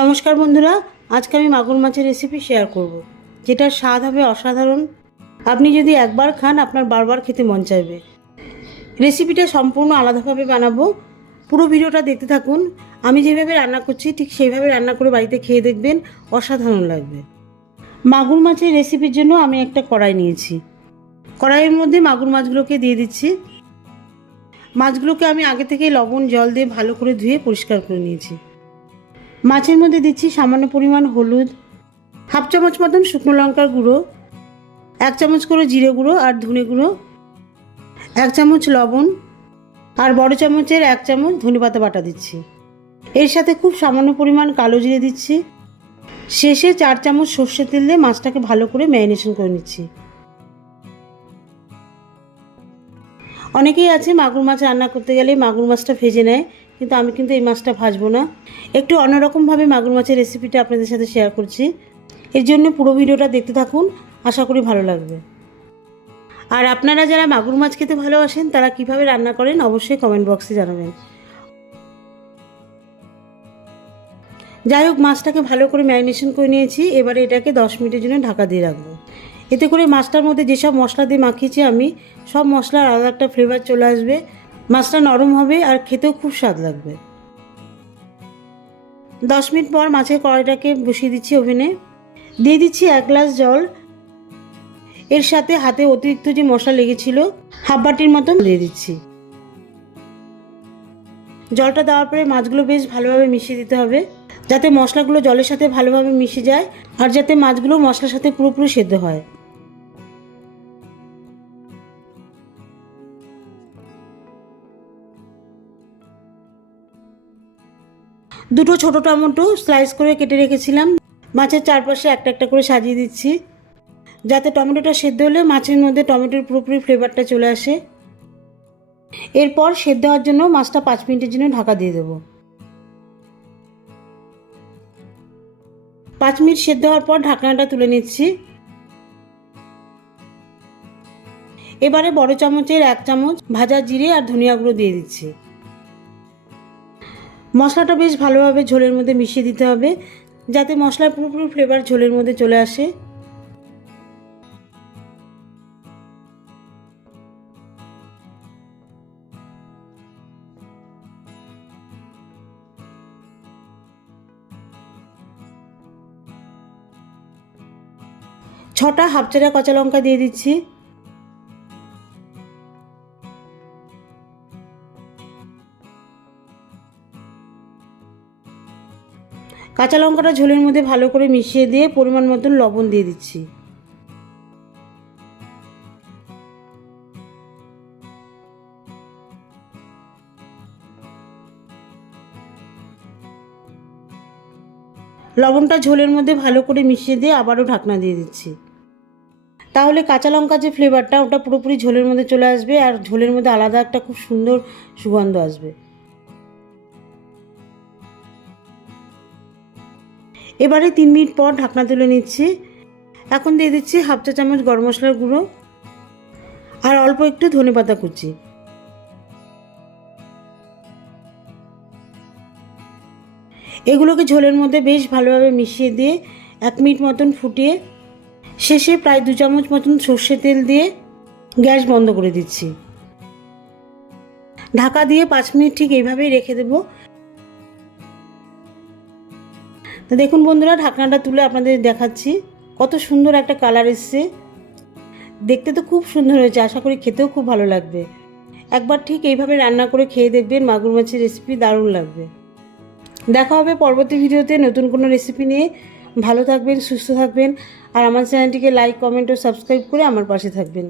নমস্কার বন্ধুরা, আজকে আমি মাগুর মাছের রেসিপি শেয়ার করব, যেটার স্বাদ হবে অসাধারণ। আপনি যদি একবার খান আপনার বারবার খেতে মন চাইবে। রেসিপিটা সম্পূর্ণ আলাদাভাবে বানাবো, পুরো ভিডিওটা দেখতে থাকুন। আমি যেভাবে রান্না করছি ঠিক সেইভাবে রান্না করে বাড়িতে খেয়ে দেখবেন, অসাধারণ লাগবে। মাগুর মাছের রেসিপির জন্য আমি একটা কড়াই নিয়েছি। কড়াইয়ের মধ্যে মাগুর মাছগুলোকে দিয়ে দিচ্ছি। মাছগুলোকে আমি আগে থেকে লবণ জল দিয়ে ভালো করে ধুয়ে পরিষ্কার করে নিয়েছি। মাছের মধ্যে দিচ্ছি সামান্য পরিমাণ হলুদ, হাফ চামচ মতন শুকনো লঙ্কার গুঁড়ো, 1 চামচ করে জিরে গুঁড়ো আর ধনে গুঁড়ো, 1 চামচ লবণ আর বড় চামচের 1 চামচ ধনেপাতা বাটা দিচ্ছি। এর সাথে খুব সামান্য পরিমাণ কালো জিরে দিচ্ছি। শেষে 4 চামচ সর্ষের তেল দিয়ে মাছটাকে ভালো করে ম্যারিনেশন করে নিচ্ছি। অনেকেই আছে মাগুর মাছ রান্না করতে গেলে মাগুর মাছটা ভেজে নেয়, কিন্তু আমি কিন্তু এই মাছটা ভাজবো না। একটু অন্যরকমভাবে মাগুর মাছের রেসিপিটা আপনাদের সাথে শেয়ার করছি। এর জন্য পুরো ভিডিওটা দেখতে থাকুন, আশা করি ভালো লাগবে। আর আপনারা যারা মাগুর মাছ খেতে ভালোবাসেন তারা কিভাবে রান্না করেন অবশ্যই কমেন্ট বক্সে জানাবেন। যাই হোক, মাছটাকে ভালো করে ম্যারিনেশন করে নিয়েছি। এবারে এটাকে 10 মিনিটের জন্য ঢাকা দিয়ে রাখবো। এতে করে মাছটার মধ্যে যেসব মশলা দিয়ে মাখিয়েছি আমি, সব মশলার আলাদা একটা ফ্লেভার চলে আসবে। মাছটা নরম হবে আর খেতেও খুব স্বাদ লাগবে। 10 মিনিট পর মাছের কড়াইটাকে বসিয়ে দিচ্ছি ওভেনে। দিয়ে দিচ্ছি 1 গ্লাস জল। এর সাথে হাতে অতিরিক্ত যে মশলা লেগেছিল হাফ বাটির মতন দিয়ে দিচ্ছি। জলটা দেওয়ার পরে মাছগুলো বেশ ভালোভাবে মিশিয়ে দিতে হবে, যাতে মশলাগুলো জলের সাথে ভালোভাবে মিশে যায় আর যাতে মাছগুলো মশলার সাথে পুরোপুরি সেদ্ধ হয়। দুটো ছোট টমেটো স্লাইস করে কেটে রেখেছিলাম, মাছের চারপাশে একটা একটা করে সাজিয়ে দিচ্ছি, যাতে টমেটোটা সেদ্ধ হলে মাছের মধ্যে টমেটোর পুরোপুরি ফ্লেভারটা চলে আসে। এরপর সেদ্ধ হওয়ার জন্য মাছটা 5 মিনিটের জন্য ঢাকা দিয়ে দেবো। 5 মিনিট সেদ্ধ হওয়ার পর ঢাকনাটা তুলে নিচ্ছি। এবারে বড় চামচের 1 চামচ ভাজা জিরে আর ধনিয়া গুঁড়ো দিয়ে দিচ্ছি। মশলাটা বেশ ভালোভাবে ঝোলের মধ্যে মিশিয়ে দিতে হবে, যাতে মশলার পুরোপুরি ফ্লেভার ঝোলের মধ্যে চলে আসে। ছটা হাফ চেরা কাঁচা লঙ্কা দিয়ে দিচ্ছি। কাঁচা লঙ্কাটা ঝোলের মধ্যে ভালো করে মিশিয়ে দিয়ে পরিমাণ মতন লবণ দিয়ে দিচ্ছি। লবণটা ঝোলের মধ্যে ভালো করে মিশিয়ে দিয়ে আবারও ঢাকনা দিয়ে দিচ্ছি। তাহলে কাঁচা লঙ্কার যে ফ্লেভারটা ওটা পুরোপুরি ঝোলের মধ্যে চলে আসবে আর ঝোলের মধ্যে আলাদা একটা খুব সুন্দর সুগন্ধ আসবে। এবারে 3 মিনিট পর ঢাকনা তুলে নিচ্ছি। এখন দিয়ে দিচ্ছি হাফ চা চামচ গরম মশলার গুঁড়ো আর অল্প একটু ধনেপাতা কুচি। এগুলোকে ঝোলের মধ্যে বেশ ভালোভাবে মিশিয়ে দিয়ে 1 মিনিট মতন ফুটিয়ে শেষে প্রায় 2 চামচ মতন সর্ষের তেল দিয়ে গ্যাস বন্ধ করে দিচ্ছি। ঢাকা দিয়ে 5 মিনিট ঠিক এইভাবেই রেখে দেবো। তো দেখুন বন্ধুরা, ঢাকনাটা তুলে আপনাদের দেখাচ্ছি কত সুন্দর একটা কালার এসছে। দেখতে তো খুব সুন্দর হয়েছে, আশা করি খেতেও খুব ভালো লাগবে। একবার ঠিক এইভাবে রান্না করে খেয়ে দেখবেন, মাগুর মাছের রেসিপি দারুণ লাগবে। দেখা হবে পরবর্তী ভিডিওতে নতুন কোনো রেসিপি নিয়ে। ভালো থাকবেন, সুস্থ থাকবেন আর আমার চ্যানেলটিকে লাইক, কমেন্ট ও সাবস্ক্রাইব করে আমার পাশে থাকবেন।